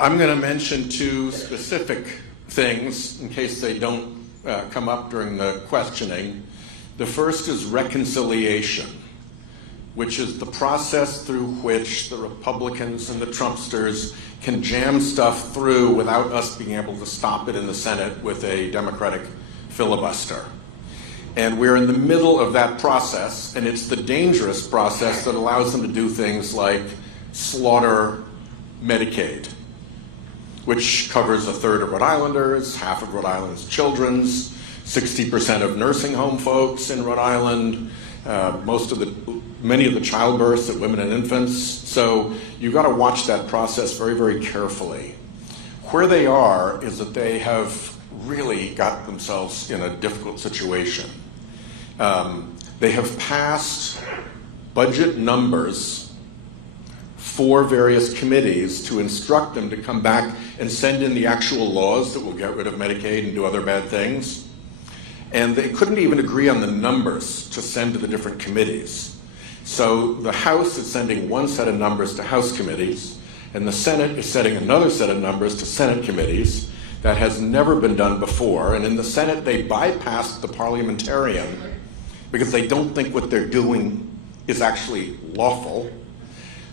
I'm going to mention two specific things in case they don't come up during the questioning. The first is reconciliation, which is the process through which the Republicans and the Trumpsters can jam stuff through without us being able to stop it in the Senate with a Democratic filibuster. And we're in the middle of that process, and it's the dangerous process that allows them to do things like slaughter Medicaid, which covers a third of Rhode Islanders, half of Rhode Island's children's, 60% of nursing home folks in Rhode Island, many of the childbirths of women and infants. So you've got to watch that process very, very carefully. Where they are is that they have really got themselves in a difficult situation. They have passed budget numbers for various committees to instruct them to come back and send in the actual laws that will get rid of Medicaid and do other bad things. And they couldn't even agree on the numbers to send to the different committees. So the House is sending one set of numbers to House committees, and the Senate is setting another set of numbers to Senate committees. That has never been done before. And in the Senate, they bypassed the parliamentarian because they don't think what they're doing is actually lawful.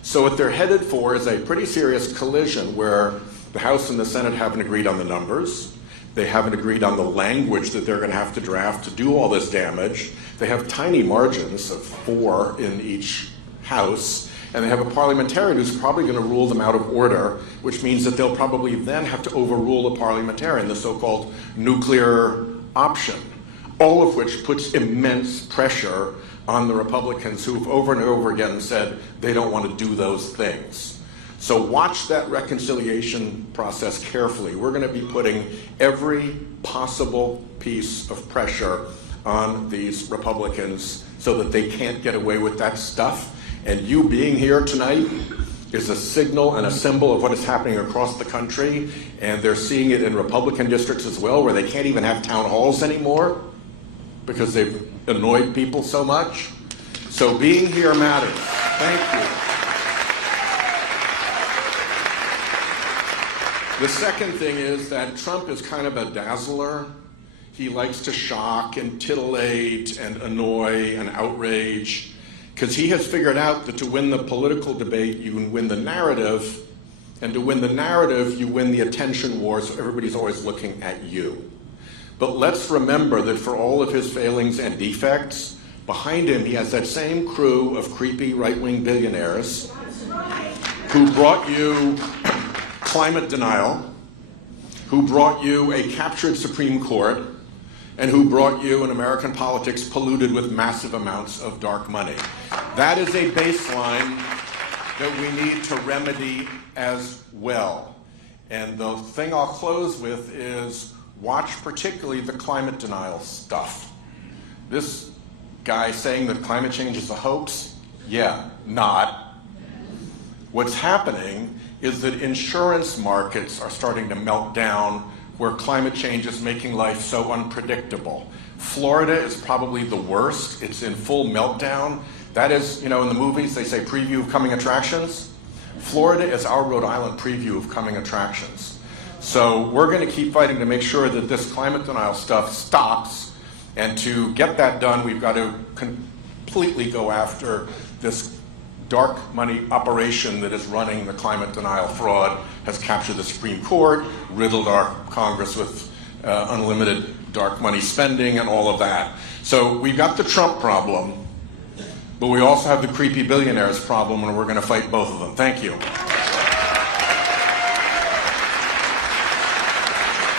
So what they're headed for is a pretty serious collision where the House and the Senate haven't agreed on the numbers. They haven't agreed on the language that they're going to have to draft to do all this damage. They have tiny margins of 4 in each House. And they have a parliamentarian who's probably going to rule them out of order, which means that they'll probably then have to overrule a parliamentarian, the so-called nuclear option, all of which puts immense pressure on the Republicans who've over and over again said they don't want to do those things. So watch that reconciliation process carefully. We're going to be putting every possible piece of pressure on these Republicans so that they can't get away with that stuff. And you being here tonight is a signal and a symbol of what is happening across the country. And they're seeing it in Republican districts as well, where they can't even have town halls anymore because they've annoyed people so much. So being here matters. Thank you. The second thing is that Trump is kind of a dazzler. He likes to shock and titillate and annoy and outrage, because he has figured out that to win the political debate, you can win the narrative, and to win the narrative, you win the attention war, so everybody's always looking at you. But let's remember that for all of his failings and defects, behind him he has that same crew of creepy right-wing billionaires who brought you climate denial, who brought you a captured Supreme Court, and who brought you an American politics polluted with massive amounts of dark money. That is a baseline that we need to remedy as well. And the thing I'll close with is watch particularly the climate denial stuff. This guy saying that climate change is a hoax? Yeah, not. What's happening is that insurance markets are starting to melt down where climate change is making life so unpredictable. Florida is probably the worst. It's in full meltdown. That is, in the movies, they say preview of coming attractions. Florida is our Rhode Island preview of coming attractions. So we're going to keep fighting to make sure that this climate denial stuff stops. And to get that done, we've got to completely go after this dark money operation that is running the climate denial fraud, has captured the Supreme Court, riddled our Congress with unlimited dark money spending and all of that. So we've got the Trump problem, but we also have the creepy billionaires problem, and we're going to fight both of them. Thank you.